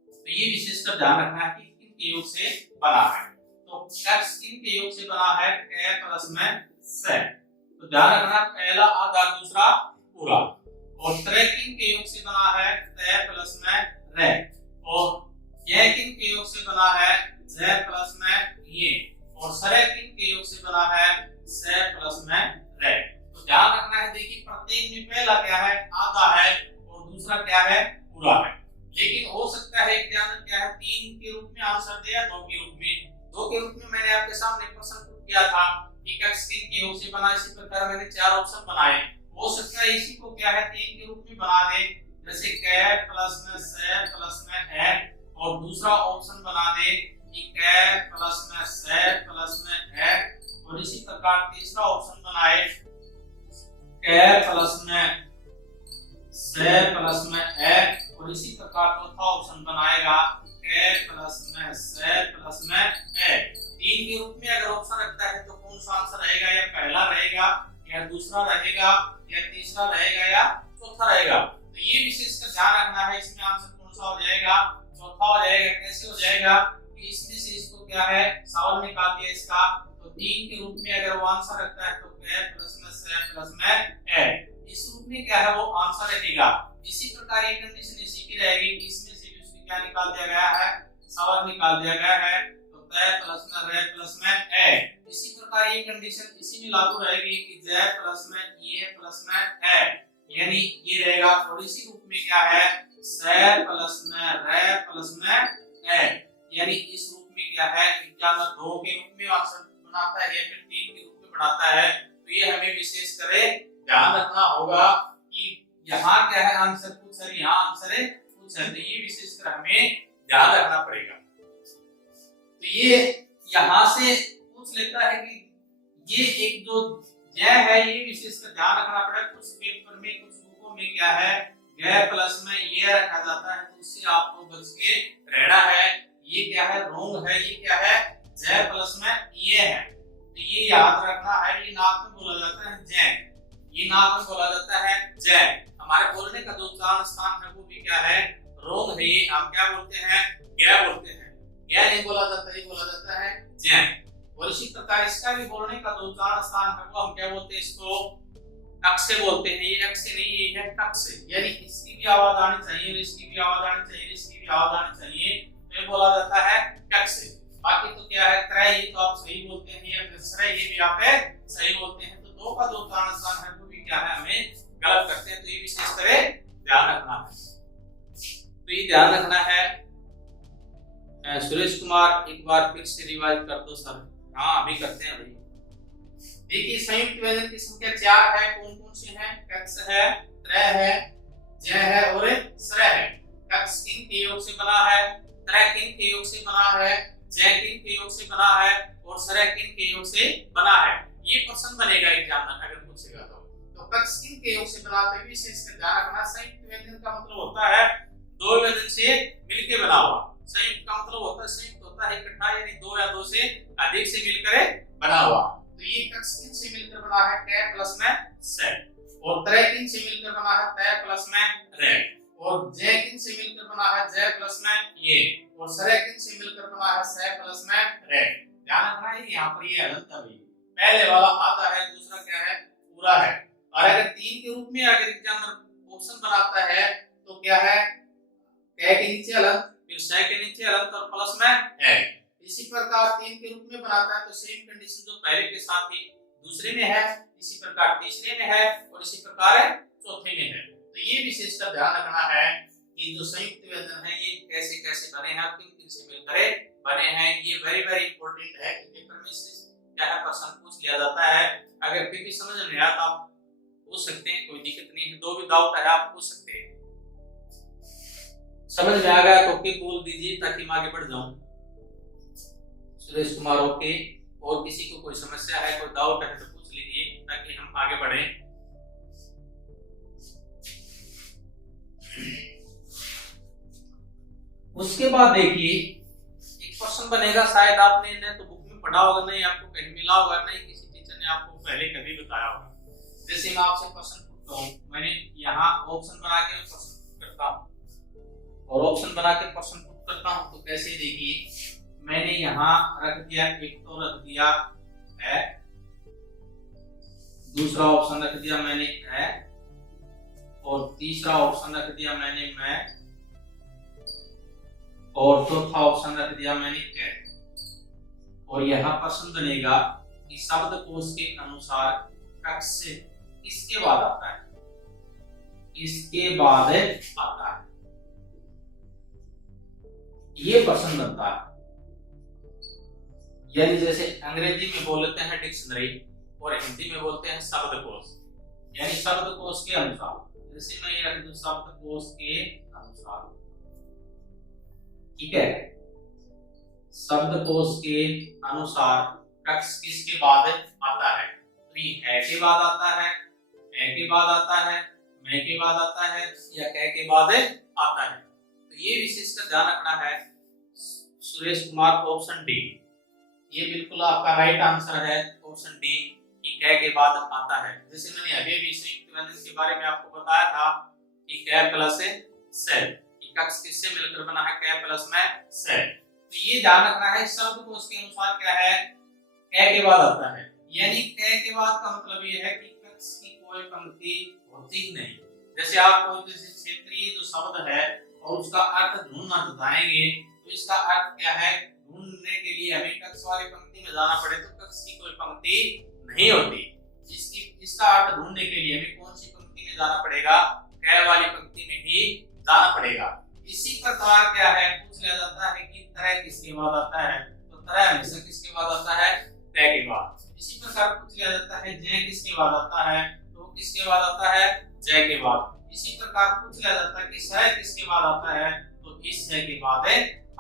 तो ये विशेषकर ध्यान रखना है कि किन के योग से बना है। तो कक्ष किन के योग से बना है, क प्लस में स। तो ध्यान रखना पहला आधा दूसरा पूरा। और त्रय किन के योग से बना है, त प्लस में र, और यह किन के योग से बना है, ज प्लस में ये, और सरय किन के योग से बना है, स प्लस में र। तो ध्यान रखना है, देखिए प्रत्येक में पहला क्या है, आधा है, और दूसरा क्या है, पूरा है। लेकिन हो सकता है एग्जामिनर क्या है, 3 के रूप में आंसर दे या 2 के रूप में। 2 के रूप में मैंने आपके सामने प्रश्न पुट किया था कि कक्ष किन के योग से बना, इसी प्रकार मैंने 4 ऑप्शन बनाए। हो सकता है इसी को क्या है 3 के रूप में बना दे, जैसे क प्लस में स प्लस में ए, और दूसरा ऑप्शन बना दे कि क प्लस में स प्लस में ए, और इसी प्रकार तीसरा ऑप्शन बनाए क प्लस में स प्लस में ए, और इसी प्रकार चौथा ऑप्शन बनाएगा क प्लस में स प्लस में ए। 3 के रूप में अगर ऑप्शन रखता है तो कौन सा आंसर रहेगा, या पहला रहेगा, या दूसरा रहेगा, या तीसरा रहेगा, या चौथा रहेगा। तो ये विशेषकर ध्यान रखना है, इसमें आंसर कौन सा हो जाएगा, चौथा हो जाएगा। कैसे हो जाएगा कि इसमें से इसको क्या है, सवाल निकाल दिया इसका, तो 3 के रूप में अगर वो आंसर रखता है तो क प्लस में स प्लस में ए, इस रूप में क्या है वो आंसर रहेगा। इसी प्रकार ये कंडीशन इसी की रहेगी कि इसमें से भी उसको क्या निकाल दिया गया है, सवाल निकाल दिया गया है, तो त प्लस में र प्लस में ए। इसी प्रकार ये कंडीशन इसी में लागू रहेगी कि ज प्लस में ये प्लस में ए, यानी ये रहेगा। और इसी रूप में क्या है, स प्लस में र प्लस में ए, यानी इस रूप में क्या है, एग्जामिनर 2 के रूप में आंसर बनाता है या फिर 3 के रूप में बनाता है। तो ये हमें विशेष करे ध्यान रखना होगा कि यहाँ क्या है आंसर कुछ है, यहाँ आंसर है कुछ है। तो ये विशेषकर हमें ध्यान रखना पड़ेगा। तो ये यहाँ से पूछ लेता है कि ये एक जो जय है, ये विशेषकर ध्यान रखना पड़ेगा। कुछ पेपर में कुछ बुकों में क्या है, ग प्लस में ये रखा जाता है, तो उससे आपको बच के रहना है। ये क्या है, रोंग है। ये क्या है, जय प्लस में ये है। तो ये याद रखना है। ये नाक में बोला जाता है जय, ये नाक में बोला जाता है जय। हमारे बोलने का जो उच्चारण स्थान है वो भी क्या है, रोंग है। ये हम क्या बोलते हैं, ग बोलते हैं। ग नहीं बोला जाता, ये बोला जाता है जय। और इसी प्रकार इसका भी बोलने का जो उच्चारण स्थान है वो हम क्या बोलते हैं, इसको अक्ष बोलते हैं। ये अक्ष नहीं, ये है कक्ष, यानी इसकी भी आवाज आनी चाहिए, इसकी भी आवाज आनी चाहिए, इसकी भी आवाज आनी चाहिए, तो ये बोला जाता है कक्ष। बाकी तो क्या है, त्रय, ये तो आप सही बोलते हैं, या फिर श्रय, ये भी आप सही बोलते हैं। तो 2 का जो उच्चारण स्थान है वो भी क्या है, हमें गलत करते हैं। तो ये विशेष करे ध्यान रखना है। तो ये ध्यान रखना है। सुरेश कुमार एक बार फिर से रिवाइज कर दो सर। हाँ अभी करते हैं भाई। देखिए संयुक्त व्यंजन की संख्या 4 है। कौन कौन सी है, कक्ष है, त्रय है, जय है और श्रय है। कक्ष किन के योग से बना है, त्रय किन के योग से बना है, जय किन के योग से बना है, और श्रय किन के योग से बना है। ये प्रश्न बनेगा एग्जामिनर अगर पूछेगा तो कक्ष किन के योग से बना है, विशेष ध्यान रखना। संयुक्त व्यंजन का मतलब होता है 2 व्यंजन से मिलकर बना हुआ। संयुक्त का मतलब होता है, संयुक्त होता है इकट्ठा, यानी 2 या 2 से अधिक से मिलकर बना हुआ। तो ये कक्ष किन से मिलकर बना है, क प्लस में स, और त्रय किन से मिलकर बना है, त प्लस में र, और जय किन से मिलकर बना है, जय प्लस में ये, और सरे किन से मिलकर बना है, सह प्लस में रे। ध्यान रखना है यहाँ पर ये हलंत है, पहले वाला आधा है, दूसरा क्या है, पूरा है। और अगर 3 के रूप में अगर एग्जामिनर ऑप्शन बनाता है तो क्या है, कै के नीचे हलंत, फिर सह के नीचे हलंत और प्लस में है। इसी प्रकार 3 के रूप में बनाता है तो सेम कंडीशन जो पहले के साथ ही दूसरे में है, इसी प्रकार तीसरे में है, और इसी प्रकार चौथे में है। तो ये विशेष का ध्यान रखना है कि जो संयुक्त व्यंजन है ये कैसे कैसे बने हैं, किन किन से मिलकर बने हैं। ये वेरी वेरी इंपॉर्टेंट है कि पेपर में इससे क्या है प्रश्न पूछ लिया जाता है। अगर फिर भी समझ नहीं आया तो आप पूछ सकते हैं, कोई दिक्कत नहीं है, दो भी डाउट है आप पूछ सकते हैं। समझ में आ गया तो ओके बोल दीजिए ताकि मैं आगे बढ़ जाऊं। सुरेश कुमार ओके, और किसी को कोई समस्या है, कोई डाउट है तो पूछ लीजिए ताकि हम आगे बढ़ें। उसके बाद देखिए एक क्वेश्चन बनेगा, शायद आपने न तो बुक में पढ़ा होगा, नहीं आपको कहीं मिला होगा, नहीं किसी टीचर ने आपको पहले कभी बताया होगा। जैसे मैं आपसे क्वेश्चन पूछता हूँ, मैंने यहाँ ऑप्शन बना के क्वेश्चन पुट करता हूँ और ऑप्शन बना के क्वेश्चन पुट करता हूँ। तो कैसे देखिए, मैंने यहाँ रख दिया, एक तो रख दिया है, दूसरा ऑप्शन रख दिया मैंने है, और तीसरा ऑप्शन रख दिया मैंने मैं, और चौथा ऑप्शन रख दिया मैंने कैट। और यहाँ प्रश्न बनेगा कि शब्दकोश के अनुसार कक्ष किसके बाद आता है, किसके बाद आता है, ये प्रश्न बनता है। यानी जैसे अंग्रेजी में बोलते हैं डिक्शनरी और हिंदी में बोलते हैं शब्दकोश, यानी शब्दकोश के अनुसार। जैसे मैं ये रख दूं शब्दकोश के अनुसार, ठीक है, शब्दकोश के अनुसार कक्ष किसके बाद आता है, तो ये है के बाद आता है, के बाद आता है, मैं के बाद आता है, या के बाद आता है। तो ये विशेष का ध्यान रखना है। सुरेश कुमार ऑप्शन डी, ये बिल्कुल आपका राइट आंसर है, ऑप्शन डी कि कै के बाद आता है। जैसे मैंने अभी भी संयुक्त व्यंजन के बारे में आपको बताया था कि कै प्लस से, कक्ष किससे मिलकर बना है, कै प्लस में से। तो ये ध्यान रखना है, शब्दकोश के अनुसार क्या है, कै के बाद आता है। यानी कै के बाद का मतलब ये है कि कक्ष की कोई पंक्ति होती ही नहीं। जैसे आप कोई जैसे क्षेत्रीय जो शब्द है और उसका अर्थ ढूंढना बताएंगे, तो इसका अर्थ क्या है, ढूंढने के लिए हमें कक्ष वाली पंक्ति में जाना पड़े तो कक्ष की कोई पंक्ति नहीं होती। इसका अर्थ ढूंढने के लिए हमें कौन सी पंक्ति में जाना पड़ेगा, कै वाली पंक्ति में ही जाना पड़ेगा। इसी प्रकार क्या है, पूछ लिया जाता है कि तरह किसके बाद आता है, तो तरह हमेशा किसके बाद आता है, तय के बाद। इसी प्रकार पूछ लिया जाता है जय किसके बाद आता है, तो किसके बाद आता है, जय के बाद। इसी प्रकार पूछ लिया जाता है कि सह किसके बाद आता है, तो इस सह के बाद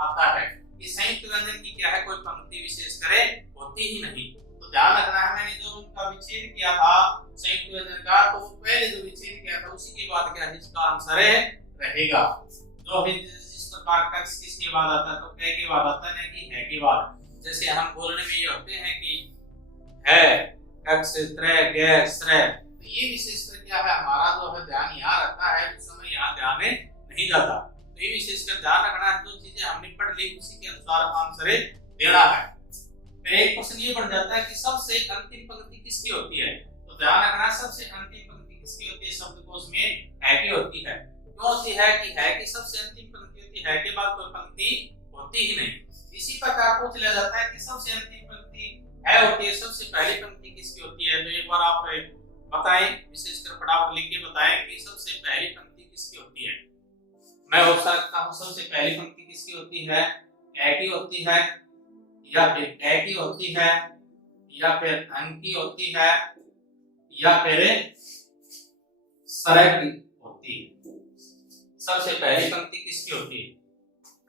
आता है। इस संयुक्त व्यंजन की क्या है, कोई पंक्ति विशेष करे होती ही नहीं। तो ध्यान रखना है, मैंने जो उनका विच्छेद किया था संयुक्त व्यंजन का, तो पहले जो विच्छेद किया था उसी के बाद क्या है, इसका आंसर रहेगा। जो जिस प्रकार कक्ष किसके बाद आता है, तो कै के बाद आता है, नहीं कि है के बाद। जैसे हम बोलने में ये होते हैं कि है, कक्ष, त्रय, गै, श्रय, तो ये विशेषकर क्या है, हमारा जो है ध्यान यहाँ रहता है, उस समय यहाँ ध्यान नहीं जाता। तो ये विशेषकर ध्यान रखना है, जो चीजें हमने पढ़ ली उसी के अनुसार आंसर देना है। फिर एक क्वेश्चन ये बन जाता है कि सबसे अंतिम पंक्ति किसकी होती है, तो ध्यान रखना सबसे अंतिम पंक्ति किसकी होती है, शब्दकोश में है की होती है। क्यों होती है कि है की सबसे अंतिम पंक्ति होती है, के बाद कोई पंक्ति होती ही नहीं। इसी प्रकार पूछ लिया जाता है कि सबसे अंतिम पंक्ति है होती है, सबसे पहली पंक्ति किसकी होती है, तो एक बार आप बताएं, विशेषकर फटाफट लिख के बताएं कि सबसे पहली पंक्ति किसकी होती है। मैं ऑप्शन रखता हूं, सबसे पहली पंक्ति किसकी होती है, ए की होती है, या फिर कै की होती है, या फिर अं की होती है, या फिर सरह की होती है। सबसे पहली पंक्ति किसकी होती है,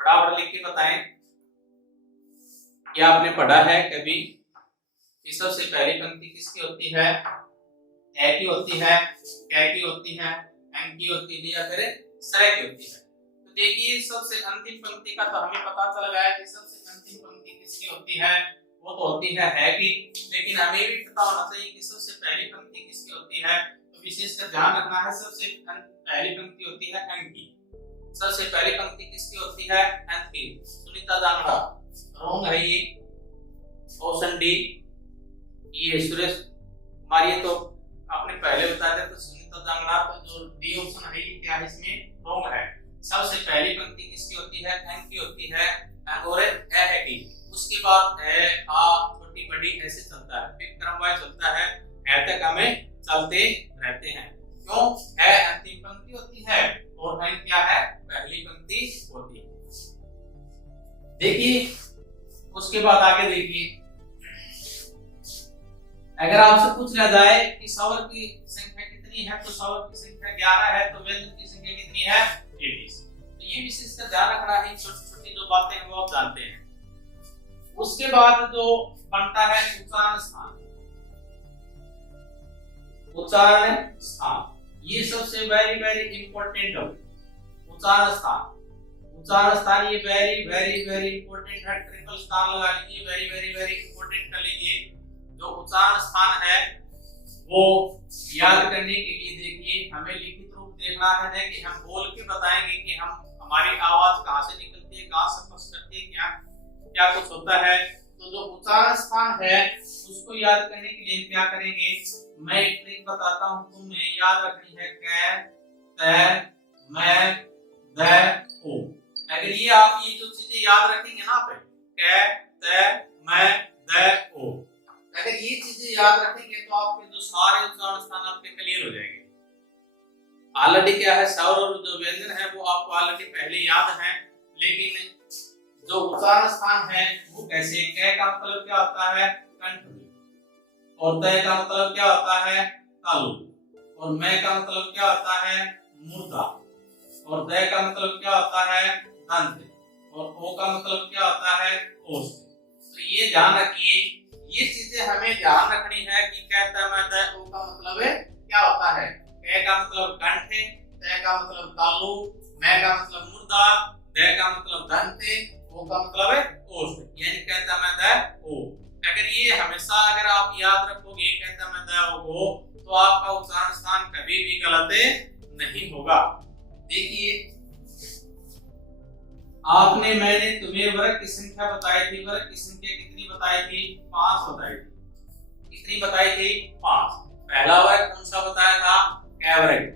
फटाफट लिख के बताएं। क्या आपने पढ़ा है कभी कि सबसे पहली पंक्ति किसकी होती है, ए की होती है, कै की होती है, अं की होती है, या फिर सरह की होती है। तो देखिए सबसे अंतिम पंक्ति का तो हमें पता चल गया है कि सबसे अंतिम पंक्ति किसकी होती है, वो तो होती है की। लेकिन हमें भी पता होना चाहिए कि सबसे पहली पंक्ति किसकी होती है। तो विशेषकर ध्यान रखना है, सबसे पहली पंक्ति होती है अं की। सबसे पहली पंक्ति किसकी होती है? एंथ की। सुनीता जांगड़ा, रॉन्ग है ये, ऑप्शन डी। ये सुरेश कुमार, ये तो आपने पहले बता दिया, तो सुनीता जांगड़ा, तो जो डी ऑप्शन है ये क्या है इसमें? रॉन्ग है। सबसे पहली पंक्ति किसकी होती है? एन की होती है, और ए है डी। उसके बाद ए, आ, छोटी बड़ी ऐसे चलता है, फिर क्रमवार चलता है, ए तक हमें चलते रहते हैं। क्यों? है अंतिम पंक्ति होती है और एन क्या है? पहली पंक्ति होती है। देखिए उसके बाद आगे देखिए, अगर आपसे पूछ लिया जाए कि सवर की संख्या कितनी है, तो सवर की संख्या 11 है, तो व्यंजन की संख्या कितनी है? 23। तो ये विशेष का ध्यान रखना है, छोटी छोटी जो बातें हैं वो आप जानते हैं। उसके बाद जो बनता है उच्चारण स्थान, उच्चारण स्थान, ये सबसे वेरी वेरी इंपॉर्टेंट है। उच्चारण स्थान, उच्चारण स्थान ये वेरी वेरी वेरी इंपॉर्टेंट है। ट्रिपल स्टार लगा लीजिए, वेरी वेरी वेरी इंपॉर्टेंट कर लीजिए। जो उच्चारण स्थान है वो याद करने के लिए देखिए हमें लिखित रूप देखना है कि हम बोल के बताएंगे कि हम हमारी आवाज कहां से निकलती है, कहां से फंस करती है, क्या क्या कुछ होता है। तो जो उच्चारण स्थान है उसको याद करने के लिए क्या करेंगे, मैं एक ट्रिक बताता हूं, तुम्हें याद रखनी है कै, तै, मैं, दै, ओ। अगर ये आप ये जो चीजें याद रखेंगे ना पे, कै, तै, मैं, दै, ओ, अगर ये चीजें याद रखेंगे तो आपके जो सारे उच्चारण स्थान आपके क्लियर हो जाएंगे। ऑलरेडी क्या है, स्वर और जो व्यंजन है वो आपको ऑलरेडी पहले याद है, लेकिन जो उच्चारण स्थान है वो कैसे? कै का मतलब क्या होता है? कंठ, और तै का मतलब क्या होता है? तालु, और मैं का मतलब क्या होता है? मुर्दा, और दै का मतलब क्या होता है? दंत, और ओ का मतलब क्या होता है? ओष्ठ। तो ये ध्यान रखिए, ये चीजें हमें ध्यान रखनी है कि कहता मैं दै, ओ का मतलब है क्या होता है? कै का मतलब कंठ, तै का मतलब तालु, मैं का मतलब मुर्दा, दै का मतलब दंत, ओ का मतलब है ओष्ठ, यानी कहता मैं दै, ओ। अगर ये हमेशा अगर आप याद रखोगे कहता मैं दै, ओ, तो आपका उच्चारण स्थान कभी भी गलत नहीं होगा। देखिए आपने, मैंने तुम्हें वर्ग की संख्या बताई थी, वर्ग की संख्या कितनी बताई थी? 5 बताई थी। कितनी बताई थी? 5। पहला वर्ग कौन सा बताया था? कै वर्ग।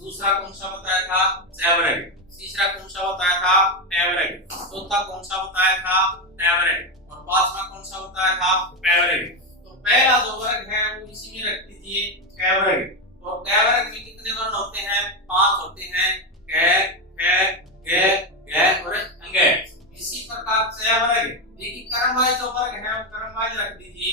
दूसरा कौन सा बताया था? चै वर्ग। तीसरा कौन सा बताया था? टै वर्ग। चौथा कौन सा बताया था? तै वर्ग। और पांचवा कौन सा बताया था? पै वर्ग। तो पहला जो वर्ग है वो इसी में रख दीजिए, कै वर्ग। और कै वर्ग में कितने वर्ण होते हैं? 5 होते हैं, कै, खै, गै, गै और अंगै। इसी प्रकार चै वर्ग, देखिए क्रमवाइज जो वर्ग है वो क्रमवाइज रख दीजिए।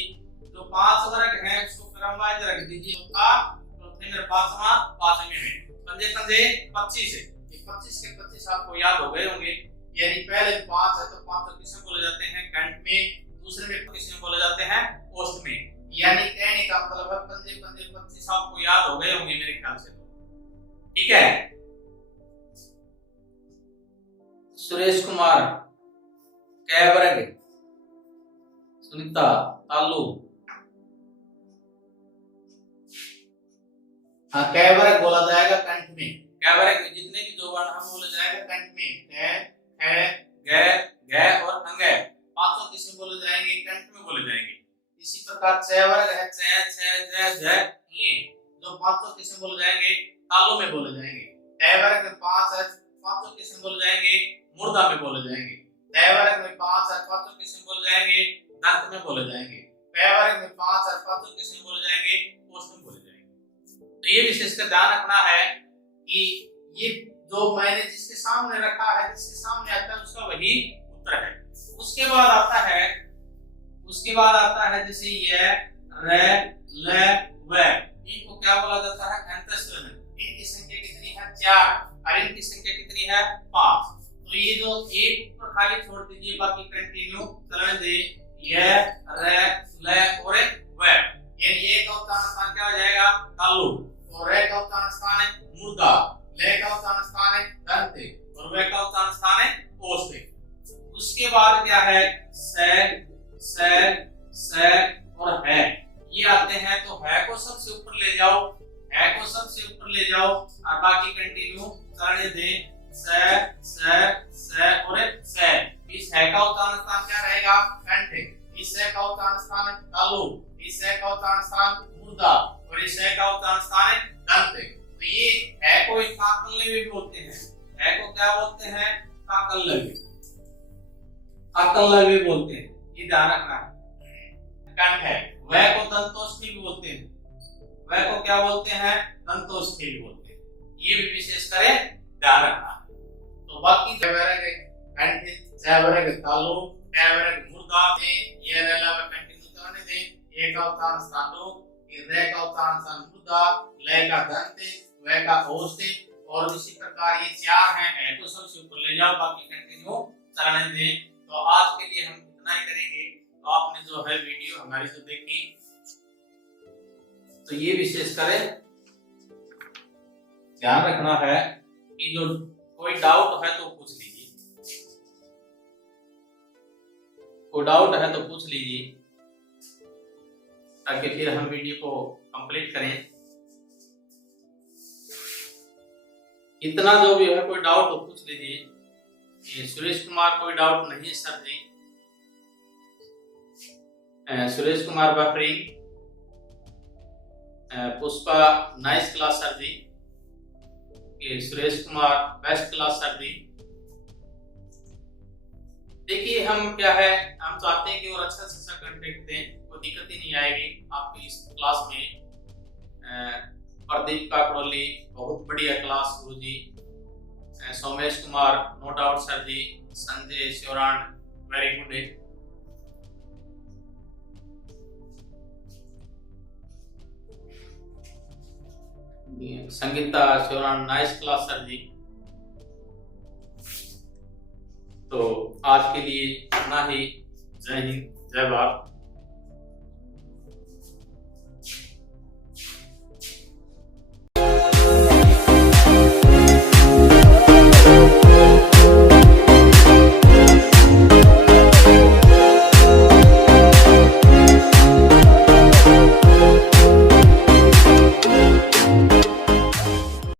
जो 5 वर्ग है उसको क्रमवाइज रख दीजिए, चौथा, चौथे में पांचवा, पांचवें में पंजे पंजे 25 है। ये 25 के 25 आपको याद हो गए होंगे। यानी पहले 5 है तो 5 तो किसमें बोले जाते हैं? कंठ में। दूसरे में किसमें बोले जाते हैं? ओष्ठ में। यानी कहने का मतलब है पंजे पंजे 25 आपको याद हो गए होंगे मेरे ख्याल से। ठीक है। सुरेश कुमार, कै वर्ग, सुनीता, तालु, हाँ कै वर्ग बोला जाएगा कंठ में। कै वर्ग में जितने भी दो वर्ण हम बोले जाएगा कंठ में, कै, खै, गै, गै और अंगै। पांचों किसमें बोले जाएंगे? कंठ में बोले जाएंगे। इसी प्रकार चै वर्ग है, चै, छै, जै, झै, ये जो पांचों किसमें बोले जाएंगे? तालु में बोले जाएंगे। टै वर्ग में 5 है, पांचों किसमें बोले जाएंगे? मुर्दा में बोले जाएंगे। दै वर्ग में 5 है, पांचों किसमें बोले जाएंगे? दंत में बोले जाएंगे। पै वर्ग में 5 है, पांचों किसमें बोले जाएंगे? ओष्ठ में बोले जाएंगे। तो ये विशेष का ध्यान रखना है कि ये जो मैंने जिसके सामने रखा है, जिसके सामने आता है उसका वही उत्तर है। उसके बाद आता है जैसे ये रे, ले, वे, इनको क्या बोला जाता है? अंतस्वन। इनकी संख्या कितनी है? 4, और इनकी संख्या कितनी है? 5। तो ये जो एक ऊपर खाली छोड़ दीजिए, बाकी कंटिन्यू चलने दे। ये रे, ले और वे, ये का उच्चारण स्थान क्या हो जाएगा? तालु, और रे का उच्चारण स्थान है मुर्दा, ले का उच्चारण स्थान है दंत, और वे का उच्चारण स्थान है ओष्ठ। उसके बाद क्या है? से, से, से और है, ये आते हैं। तो है को सबसे ऊपर ले जाओ, है को सबसे ऊपर ले जाओ और बाकी कंटिन्यू करने दे। और एक से। इस है का उच्चारण स्थान क्या रहेगा? कंठ। इस से का उच्चारण स्थान है तालु। इस से का उच्चारण स्थान मूर्धा और इस से का उच्चारण स्थान है दंत। तो ये है को काकल्लव्य भी बोलते हैं। है को क्या बोलते हैं? काकल्लव्य। काकल्लव्य बोलते हैं, ये ध्यान रखना है। कंठ है, वह को दंतोष्ठी भी बोलते हैं। वह को क्या बोलते हैं? दंतोष्ठी भी बोलते हैं। ये भी विशेष करें ध्यान रखना। तो बाकी कंठ तालु मूर्धा ये रेला कंटिन्यू करने दे। ए का उच्चारण स्थान लो, ये रे का उच्चारण स्थान मूर्धा, ले का दंत, व का ओष्ठ और इसी प्रकार ये चार हैं। ए को सबसे ऊपर ले जाओ, बाकी कंटिन्यू चलने दें। तो आज के लिए हम इतना ही करेंगे। तो आपने जो है वीडियो हमारी जो देखी, तो ये विशेष करें ध्यान रखना है कि जो कोई डाउट है तो पूछ लीजिए, कोई डाउट है तो पूछ लीजिए, ताकि फिर हम वीडियो को कंप्लीट करें। इतना जो भी है कोई डाउट तो पूछ लीजिए। ये सुरेश कुमार कोई डाउट नहीं है sir ji. Suresh Kumar Bafri, Pushpa nice class sir ji. ये Suresh Kumar best class sir ji. देखिए हम क्या है, हम चाहते हैं कि और अच्छा से अच्छा कंटेंट दें, कोई दिक्कत ही नहीं आएगी आपकी इस क्लास में। प्रदीप काकड़ोली बहुत बढ़िया क्लास गुरुजी। Somesh Kumar no doubt sir ji. Sanjay Shivran very good है। Sangeeta Shivran nice class sir ji. तो आज के लिए इतना ही। जय हिंद, जय भारत।